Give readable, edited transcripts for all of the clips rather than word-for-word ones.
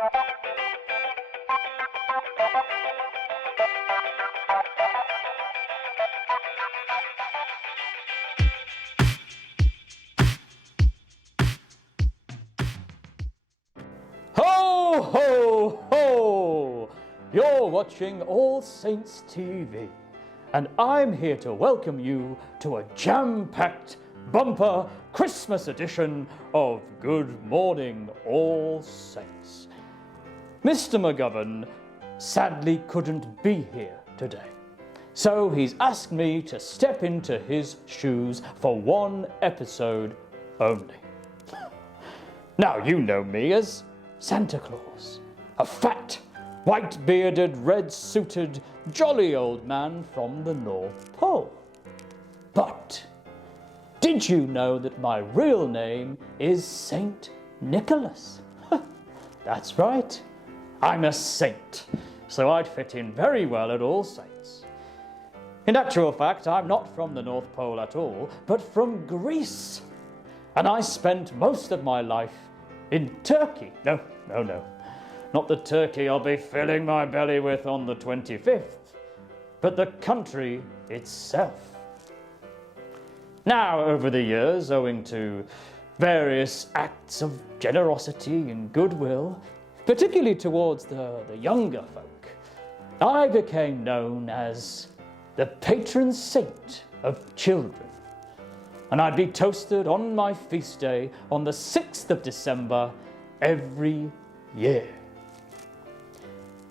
Ho, ho, ho! You're watching All Saints TV, and I'm here to welcome you to a jam-packed, bumper Christmas edition of Good Morning, All Saints. Mr. McGovern sadly couldn't be here today, so he's asked me to step into his shoes for one episode only. Now, you know me as Santa Claus, a fat, white-bearded, red-suited, jolly old man from the North Pole. But did you know that my real name is Saint Nicholas? That's right, I'm a saint, so I'd fit in very well at All Saints. In actual fact, I'm not from the North Pole at all, but from Greece. And I spent most of my life in Turkey. No, not the turkey I'll be filling my belly with on the 25th, but the country itself. Now, over the years, owing to various acts of generosity and goodwill, particularly towards the younger folk, I became known as the patron saint of children. And I'd be toasted on my feast day on the 6th of December every year.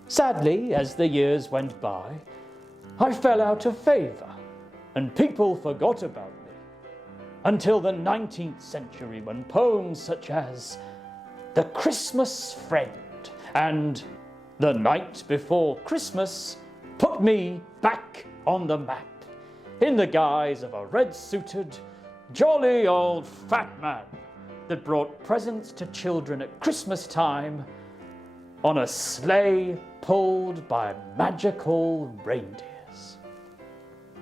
Sadly, as the years went by, I fell out of favour and people forgot about me until the 19th century, when poems such as The Christmas Friend and The Night Before Christmas put me back on the map in the guise of a red-suited, jolly old fat man that brought presents to children at Christmas time on a sleigh pulled by magical reindeers.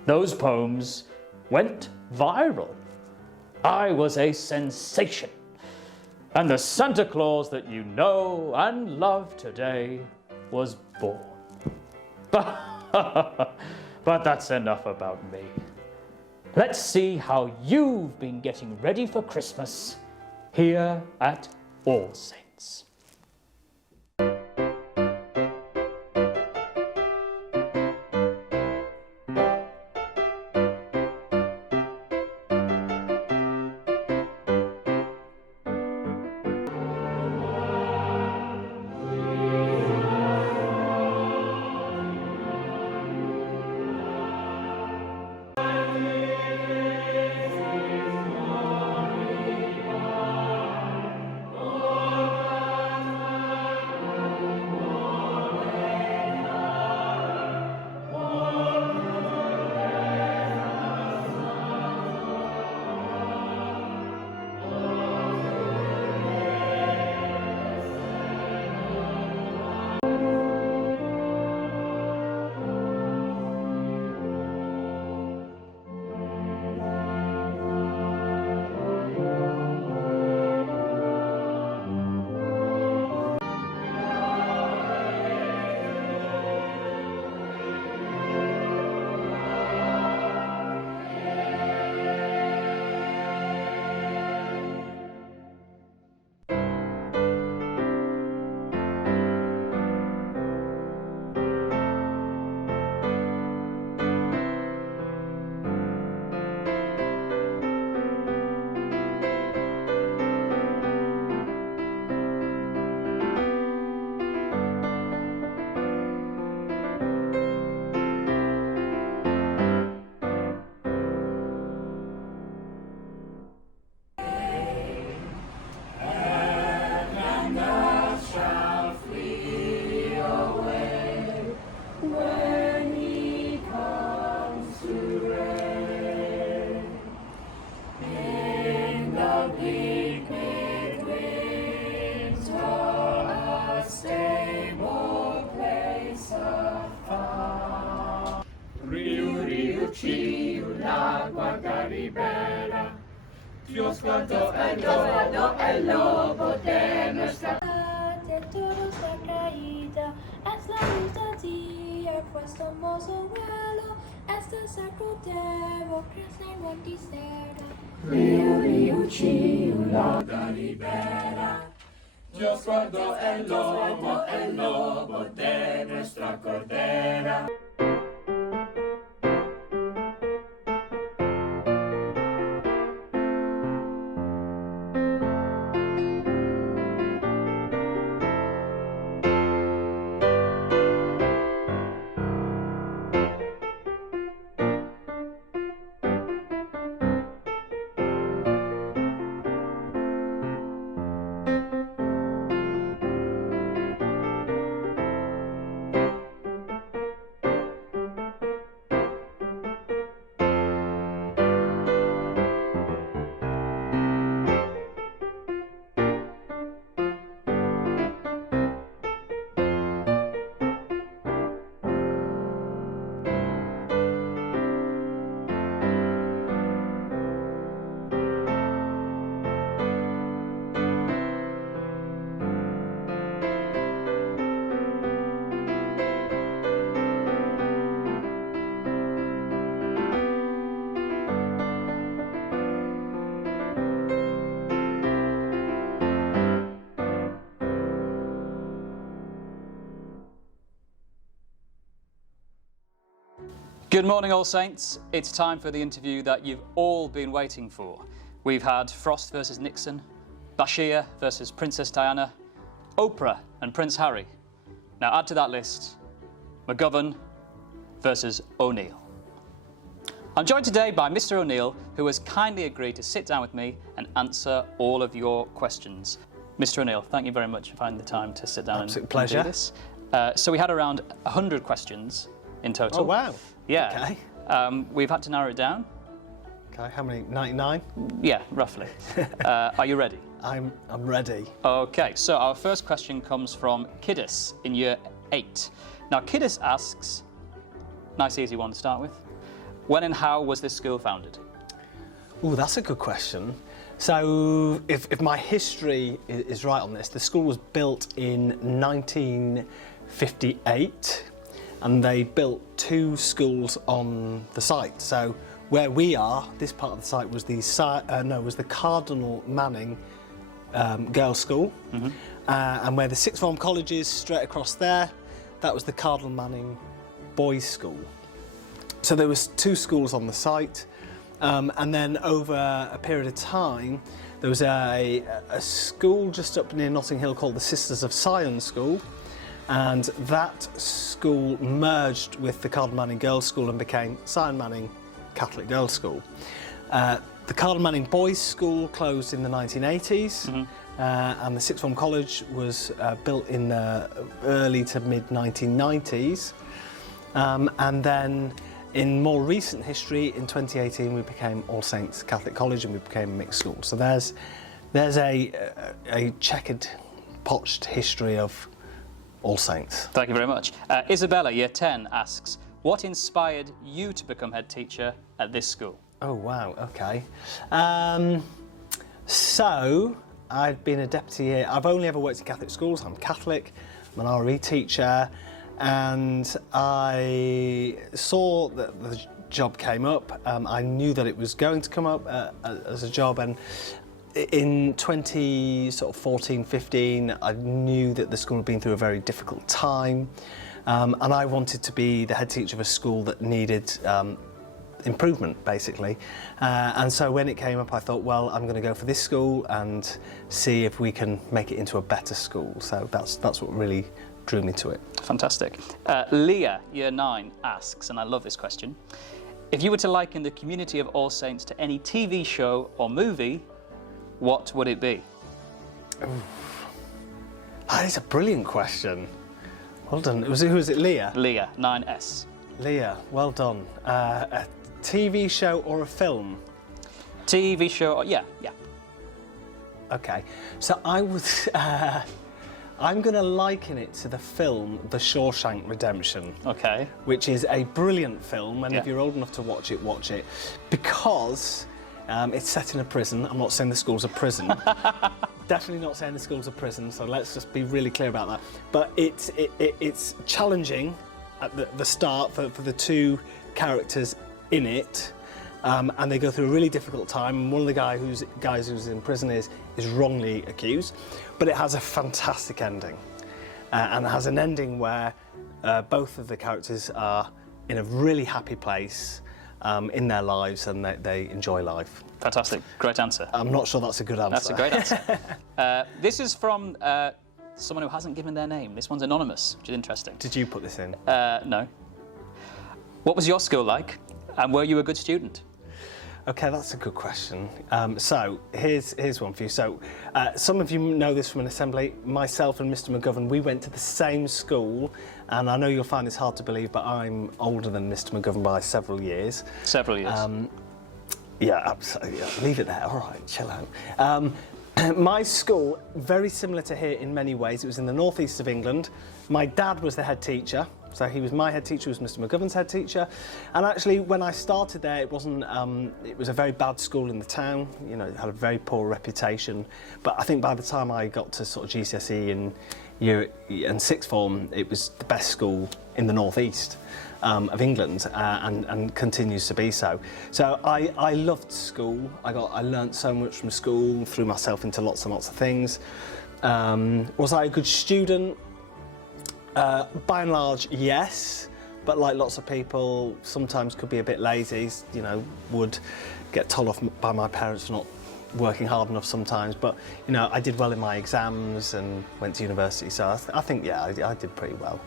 Those poems went viral. I was a sensation, and the Santa Claus that you know and love today was born. But that's enough about me. Let's see how you've been getting ready for Christmas here at All Saints. Dios guardó el lobo de nuestra famoso vuelo, este sacro devo, crece in buon disera. Rio, Rio, ciula, da libera. Dios guardó el lobo de nuestra cordera. Good morning, All Saints. It's time for the interview that you've all been waiting for. We've had Frost versus Nixon, Bashir versus Princess Diana, Oprah and Prince Harry. Now add to that list, McGovern versus ONeill. I'm joined today by Mr. ONeill, who has kindly agreed to sit down with me and answer all of your questions. Mr. ONeill, thank you very much for finding the time to sit down and do this. So we had around 100 questions in total. Oh, wow. Yeah. Okay. We've had to narrow it down. Okay, how many? 99? Yeah, roughly. Are you ready? I'm ready. Okay, so our first question comes from Kittis in year 8. Now, Kittis asks, nice easy one to start with, when and how was this school founded? Oh, that's a good question. So, if my history is right on this, the school was built in 1958. And they built 2 schools on the site. So where we are, this part of the site was the Cardinal Manning Girls' School, and where the sixth form college is straight across there, that was the Cardinal Manning Boys' School. So there was 2 schools on the site, and then over a period of time, there was a school just up near Notting Hill called the Sisters of Sion School. And that school merged with the Cardinal Manning Girls' School and became Sion Manning Catholic Girls' School. The Cardinal Manning Boys' School closed in the 1980s, and the sixth form college was built in the early to mid 1990s. And then in more recent history, in 2018, we became All Saints Catholic College and we became a mixed school. So there's a checkered, potched history of All Saints. Thank you very much. Isabella, year 10, asks, what inspired you to become head teacher at this school? Oh, wow, okay. So, I've been a deputy here. I've only ever worked in Catholic schools. I'm Catholic, I'm an RE teacher, and I saw that the job came up. I knew that it was going to come up as a job, and in 2014, 15, I knew that the school had been through a very difficult time, and I wanted to be the head teacher of a school that needed improvement, basically. And so when it came up, I thought, well, I'm going to go for this school and see if we can make it into a better school. So that's what really drew me to it. Fantastic. Leah, year 9, asks, and I love this question, if you were to liken the community of All Saints to any TV show or movie, what would it be? That is a brilliant question. Well done. Who was it, Leah? Leah, 9S. Leah, well done. A TV show or a film? TV show, yeah. Okay, so I would, I'm going to liken it to the film The Shawshank Redemption. Okay. Which is a brilliant film, and if you're old enough to watch it, because it's set in a prison. I'm not saying the school's a prison. Definitely not saying the school's a prison, so let's just be really clear about that. But it's challenging, at the start for the two characters in it, and they go through a really difficult time. And one of the guys who's in prison is wrongly accused, but it has a fantastic ending, and it has an ending where both of the characters are in a really happy place in their lives, and they enjoy life. Fantastic, great answer. I'm not sure that's a good answer. That's a great answer. This is from someone who hasn't given their name. This one's anonymous, which is interesting. Did you put this in? No. What was your school like, and were you a good student? Okay, that's a good question. So here's one for you. So some of you know this from an assembly. Myself and Mr. McGovern, we went to the same school, and I know you'll find this hard to believe, but I'm older than Mr. McGovern by several years. Several years. Yeah, absolutely. Yeah, leave it there. All right, chill out. My school, very similar to here in many ways. It was in the northeast of England. My dad was the head teacher. So he was my head teacher, was Mr. McGovern's head teacher. And actually, when I started there, it wasn't, it was a very bad school in the town. You know, it had a very poor reputation. But I think by the time I got to sort of GCSE and sixth form, it was the best school in the northeast of England, and continues to be so. So I loved school. I learnt so much from school, threw myself into lots and lots of things. Was I a good student? By and large, yes, but like lots of people, sometimes could be a bit lazy, you know, would get told off by my parents for not working hard enough sometimes, but, you know, I did well in my exams and went to university, so I think, yeah, I did pretty well.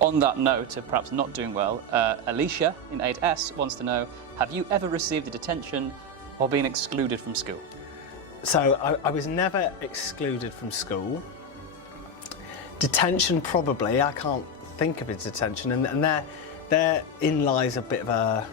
On that note of perhaps not doing well, Alicia in 8S wants to know, have you ever received a detention or been excluded from school? So I was never excluded from school. Detention, probably. I can't think of a detention, and therein lies a bit of a,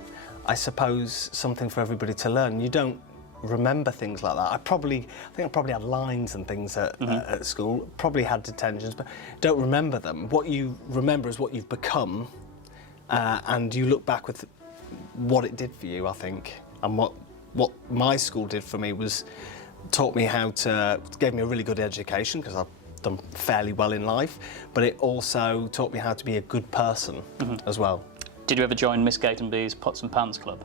I suppose, something for everybody to learn. You don't remember things like that. I think I probably had lines and things at school, probably had detentions, but don't remember them. What you remember is what you've become, and you look back with what it did for you, I think. And what my school did for me was gave me a really good education, because I've done fairly well in life, but it also taught me how to be a good person as well. Did you ever join Miss Gatenby's Pots and Pans Club?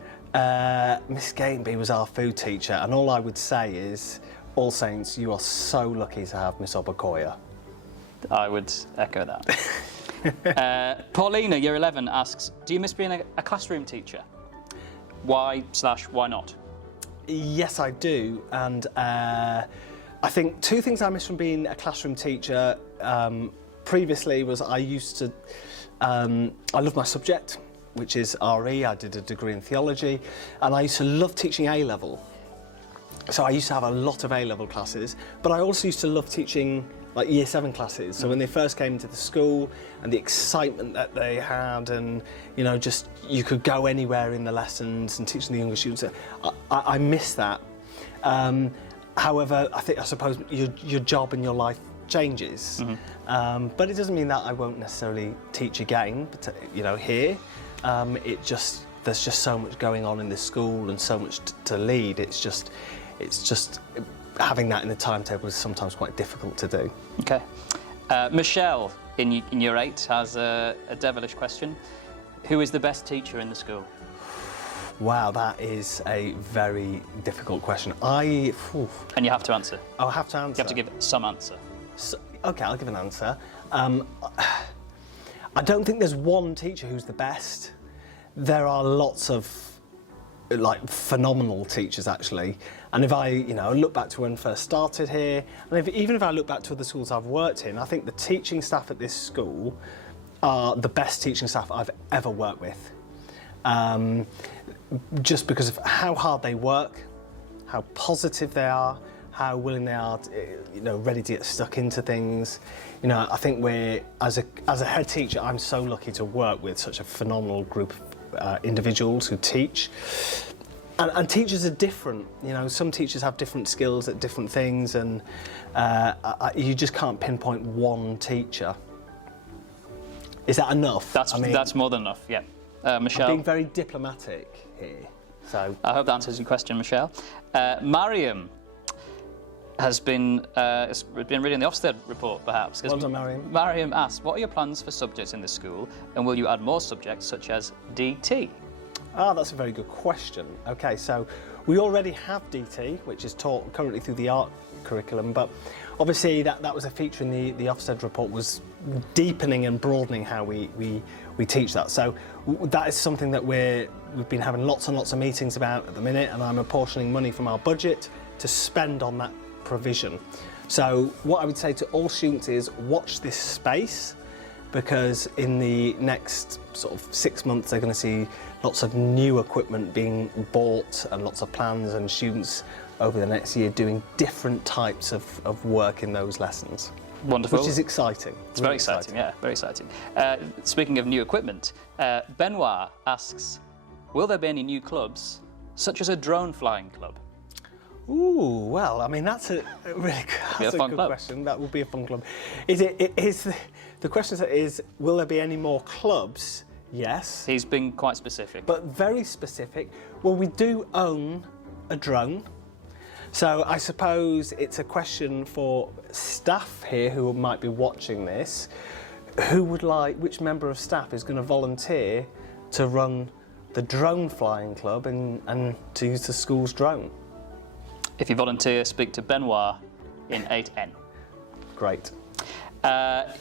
Miss Gatenby was our food teacher, and all I would say is, All Saints, you are so lucky to have Miss Obakoya. I would echo that. Paulina, year 11, asks, do you miss being a classroom teacher? Why/why not? Yes, I do, and I think two things I miss from being a classroom teacher previously was I love my subject, which is RE. I did a degree in theology, and I used to love teaching A-level. So I used to have a lot of A-level classes, but I also used to love teaching like year 7 classes. So when they first came into the school and the excitement that they had, and you know, just you could go anywhere in the lessons and teaching the younger students, I miss that. However, I suppose your job and your life changes, but it doesn't mean that I won't necessarily teach again. But you know, here, there's just so much going on in this school and so much to lead. It's just having that in the timetable is sometimes quite difficult to do. Okay, Michelle in year 8 has a devilish question. Who is the best teacher in the school? Wow, that is a very difficult question. And you have to answer. I'll have to answer. You have to give some answer. So, okay, I'll give an answer. I don't think there's one teacher who's the best. There are lots of like phenomenal teachers actually, and if I look back to when I first started here, and even if I look back to other schools I've worked in, I think the teaching staff at this school are the best teaching staff I've ever worked with. Just because of how hard they work, how positive they are, how willing they are to, ready to get stuck into things. I think as a head teacher, I'm so lucky to work with such a phenomenal group of individuals who teach. And teachers are different. Some teachers have different skills at different things, and you just can't pinpoint one teacher. Is that enough? That's more than enough, yeah. Michelle? I'm being very diplomatic here, so... I hope that answers your question, Michelle. Mariam, has been reading the Ofsted report, perhaps. 'Cause Well done, Mariam. Mariam asks, what are your plans for subjects in this school, and will you add more subjects such as DT? Ah, that's a very good question. Okay, so we already have DT, which is taught currently through the art curriculum, but obviously that was a feature in the Ofsted report, was deepening and broadening how we teach that. So that is something that we've been having lots and lots of meetings about at the minute, and I'm apportioning money from our budget to spend on that provision. So what I would say to all students is watch this space, because in the next sort of 6 months they're going to see lots of new equipment being bought and lots of plans, and students over the next year doing different types of work in those lessons. Wonderful. Which is exciting. It's very exciting, yeah, very exciting. Speaking of new equipment, Benoit asks, will there be any new clubs, such as a drone flying club? Ooh, well, I mean, that's a really good question. That would be a fun club. The question is, will there be any more clubs? Yes. He's been quite specific. But very specific. Well, we do own a drone. So I suppose it's a question for staff here who might be watching this. Which member of staff is going to volunteer to run the drone flying club and to use the school's drone? If you volunteer, speak to Benoit in 8N. Great.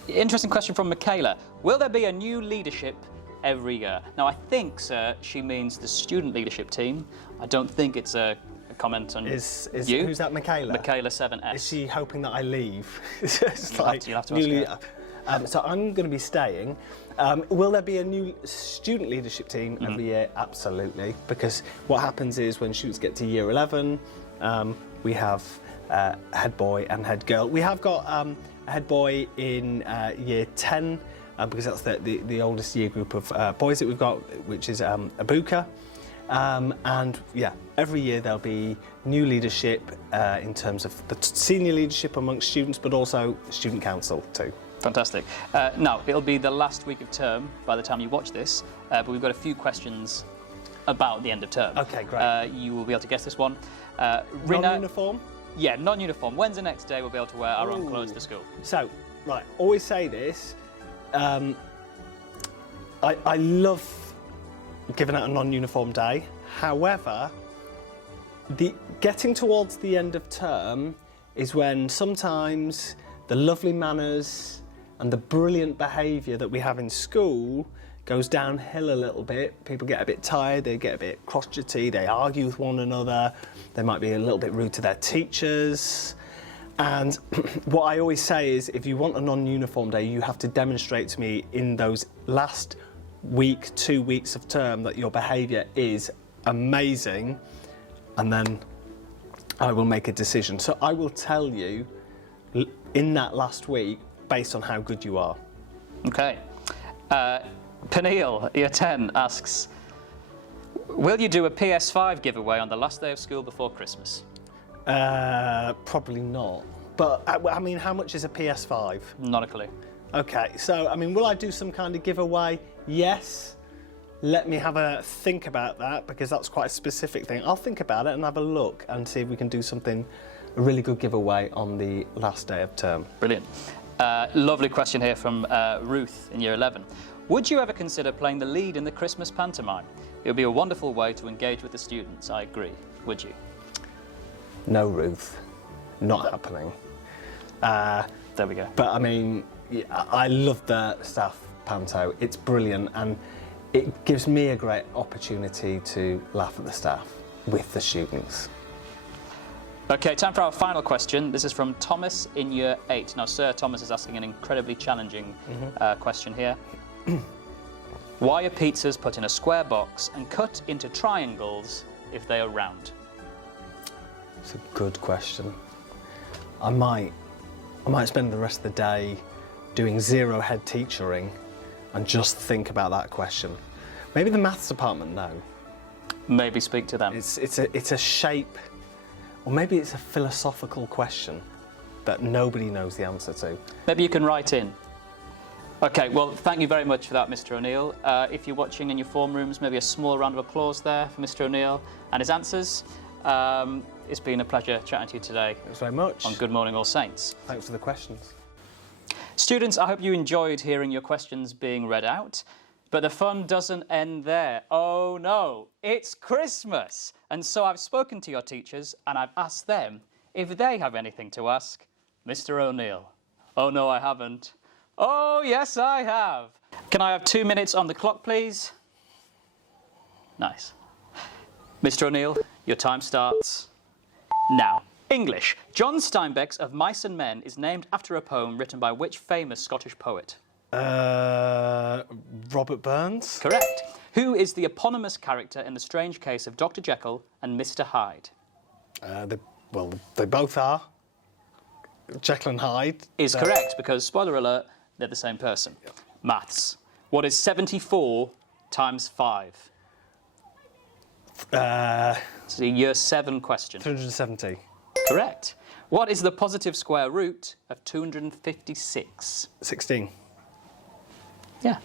Interesting question from Michaela. Will there be a new leadership every year? Now, I think, sir, she means the student leadership team. I don't think it's a comment on you. Who's that, Michaela? Michaela 7S. Is she hoping that I leave? You'll have to ask her. So I'm going to be staying. Will there be a new student leadership team every year? Absolutely, because what happens is when students get to year 11, we have head boy and head girl. We have got a head boy in year 10, because that's the oldest year group of boys that we've got, which is Abuka. And yeah, every year there'll be new leadership in terms of the senior leadership amongst students, but also student council too. Fantastic. Now, it'll be the last week of term by the time you watch this, but we've got a few questions about the end of term. Okay, great. You will be able to guess this one. Non-uniform? Yeah, non-uniform. When's the next day we'll be able to wear our own clothes to school? So, right, always say this. I love giving out a non-uniform day. However, getting towards the end of term is when sometimes the lovely manners and the brilliant behaviour that we have in school goes downhill a little bit. People get a bit tired, they get a bit crotchety, they argue with one another, they might be a little bit rude to their teachers. And what I always say is, if you want a non-uniform day, you have to demonstrate to me in those last week, 2 weeks of term that your behaviour is amazing, and then I will make a decision. So I will tell you in that last week based on how good you are. Okay. Peniel, year 10, asks, will you do a PS5 giveaway on the last day of school before Christmas? Probably not. But, I mean, how much is a PS5? Not a clue. Okay, so, I mean, will I do some kind of giveaway? Yes. Let me have a think about that, because that's quite a specific thing. I'll think about it and have a look and see if we can do something, a really good giveaway on the last day of term. Brilliant. Lovely question here from Ruth in year 11. Would you ever consider playing the lead in the Christmas pantomime? It would be a wonderful way to engage with the students. I agree. Would you? No, Ruth. Not happening. There we go. But I mean, yeah, I love the staff panto. It's brilliant, and it gives me a great opportunity to laugh at the staff with the students. Okay, time for our final question. This is from Thomas in year 8. Now, Sir Thomas is asking an incredibly challenging question here. Why are pizzas put in a square box and cut into triangles if they are round? It's a good question. I might spend the rest of the day doing zero head teachering and just think about that question. Maybe the maths department know. Maybe speak to them. It's a shape, or maybe it's a philosophical question that nobody knows the answer to. Maybe you can write in. Okay, well, thank you very much for that, Mr. ONeill. If you're watching in your form rooms, maybe a small round of applause there for Mr. ONeill and his answers. it's been a pleasure chatting to you today. Thanks very much. On Good Morning All Saints. Thanks for the questions. Students, I hope you enjoyed hearing your questions being read out, but the fun doesn't end there. Oh no, it's Christmas! And so I've spoken to your teachers and I've asked them if they have anything to ask Mr. ONeill. Oh no, I haven't. Oh yes, I have. Can I have 2 minutes on the clock, please? Nice. Mr. ONeill, your time starts now. English. John Steinbeck's Of Mice and Men is named after a poem written by which famous Scottish poet? Robert Burns? Correct. Who is the eponymous character in The Strange Case of Dr. Jekyll and Mr. Hyde? They both are. Jekyll and Hyde. Is correct, because, spoiler alert, they're the same person. Yep. Maths. What is 74 times 5? It's a year 7 question. 370. Correct. What is the positive square root of 256? 16. Yeah.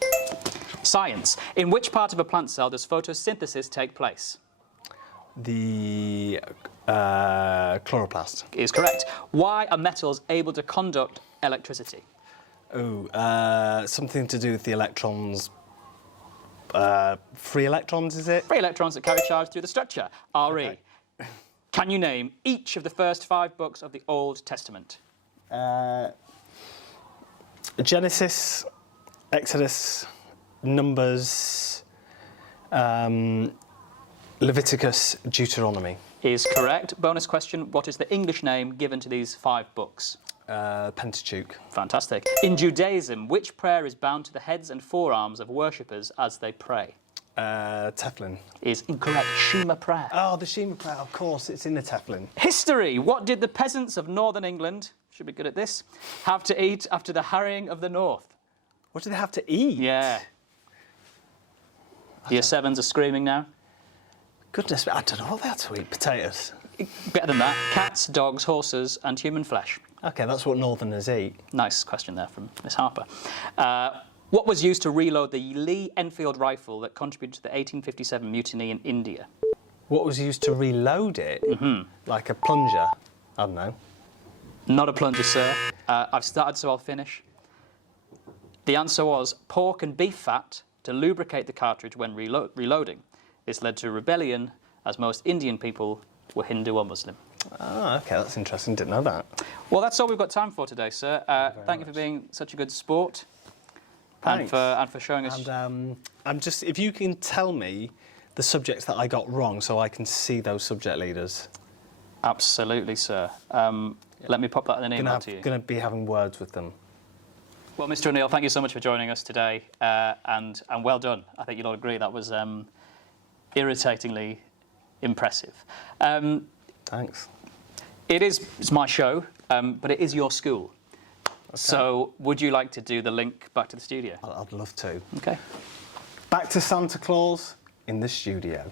Science. In which part of a plant cell does photosynthesis take place? The chloroplast. Is correct. Why are metals able to conduct electricity? Something to do with the electrons. Free electrons, is it? Free electrons that carry charge through the structure. RE. Okay. Can you name each of the first 5 books of the Old Testament? Genesis, Exodus, Numbers, Leviticus, Deuteronomy. Is correct. Bonus question, what is the English name given to these 5 books? Pentateuch. Fantastic. In Judaism, which prayer is bound to the heads and forearms of worshippers as they pray? Teflon. Is incorrect. Shema prayer. Oh, the Shema prayer, of course, it's in the Teflon. History. What did the peasants of northern England, should be good at this, have to eat after the harrying of the north? What do they have to eat? Yeah. Year 7s are screaming now. Goodness, I don't know what they had to eat. Potatoes. Better than that. Cats, dogs, horses and human flesh. OK, that's what northerners eat. Nice question there from Miss Harper. What was used to reload the Lee Enfield rifle that contributed to the 1857 mutiny in India? What was used to reload it? Like a plunger? I don't know. Not a plunger, sir. I've started, so I'll finish. The answer was pork and beef fat to lubricate the cartridge when reloading. This led to a rebellion, as most Indian people were Hindu or Muslim. Oh, OK, that's interesting. Didn't know that. Well, that's all we've got time for today, sir. Thank you for being such a good sport. Thanks. And for showing us... And if you can tell me the subjects that I got wrong so I can see those subject leaders. Absolutely, sir. Let me pop that in an email to you. Going to be having words with them. Well, Mr. ONeill, thank you so much for joining us today, and well done. I think you'll all agree that was irritatingly impressive. Thanks. It's my show, but it is your school. Okay. So would you like to do the link back to the studio? I'd love to. OK. Back to Santa Claus in the studio.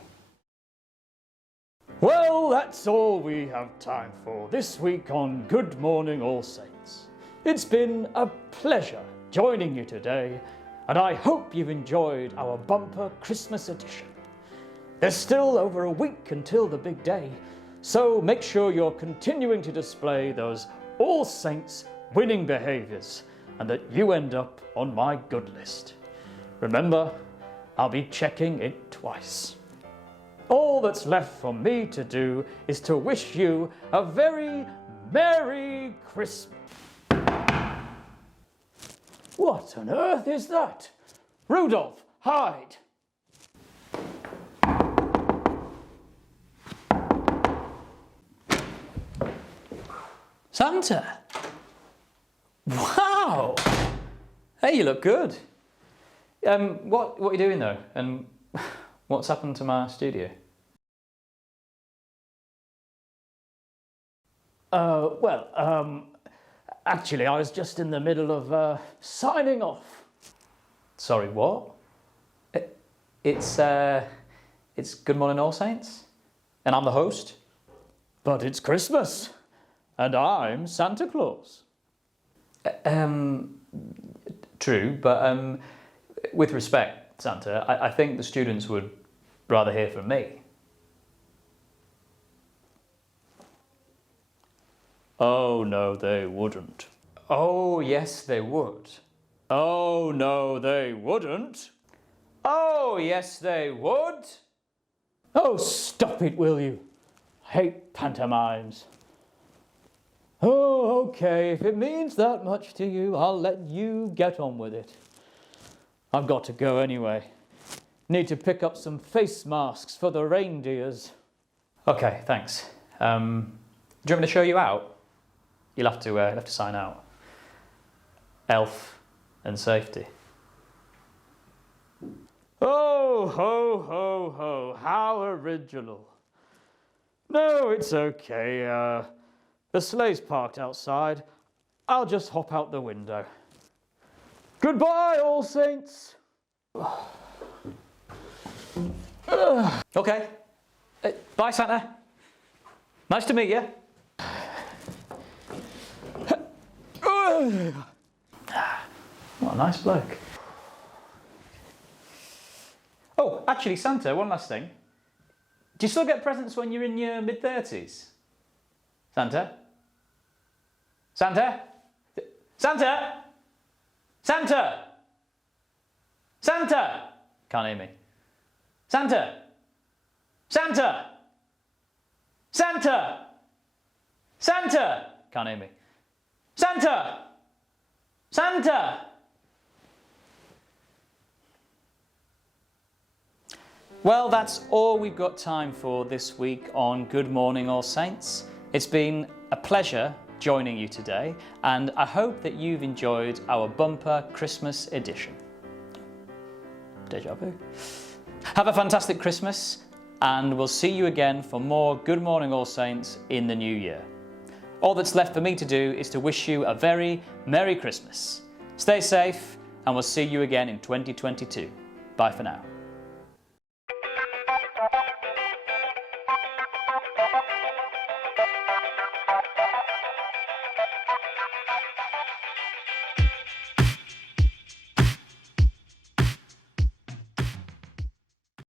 Well, that's all we have time for this week on Good Morning All Saints. It's been a pleasure joining you today, and I hope you've enjoyed our bumper Christmas edition. There's still over a week until the big day, so make sure you're continuing to display those All Saints winning behaviours and that you end up on my good list. Remember, I'll be checking it twice. All that's left for me to do is to wish you a very Merry Christmas. What on earth is that? Rudolph, hide! Santa! Wow! Hey, you look good. What are you doing though? And what's happened to my studio? Actually, I was just in the middle of signing off. Sorry, what? It's Good Morning All Saints, and I'm the host. But it's Christmas, and I'm Santa Claus. True, but with respect, Santa, I think the students would rather hear from me. Oh no, they wouldn't. Oh yes, they would. Oh no, they wouldn't. Oh yes, they would. Oh, stop it, will you? I hate pantomimes. Oh, okay, if it means that much to you, I'll let you get on with it. I've got to go anyway. Need to pick up some face masks for the reindeers. Okay, thanks. Do you want me to show you out? You'll have to sign out. Elf and safety. Oh, ho, ho, ho, how original. No, it's okay. The sleigh's parked outside. I'll just hop out the window. Goodbye, All Saints. Okay. Bye, Santa. Nice to meet you. What a nice bloke. Oh, actually, Santa, one last thing. Do you still get presents when you're in your mid-30s? Santa? Santa? Santa? Santa? Santa? Can't hear me. Santa? Santa? Santa? Santa? Can't hear me. Santa? Santa? Well, that's all we've got time for this week on Good Morning All Saints. It's been a pleasure joining you today, and I hope that you've enjoyed our bumper Christmas edition. Deja vu. Have a fantastic Christmas, and we'll see you again for more Good Morning All Saints in the new year. All that's left for me to do is to wish you a very Merry Christmas. Stay safe, and we'll see you again in 2022. Bye for now.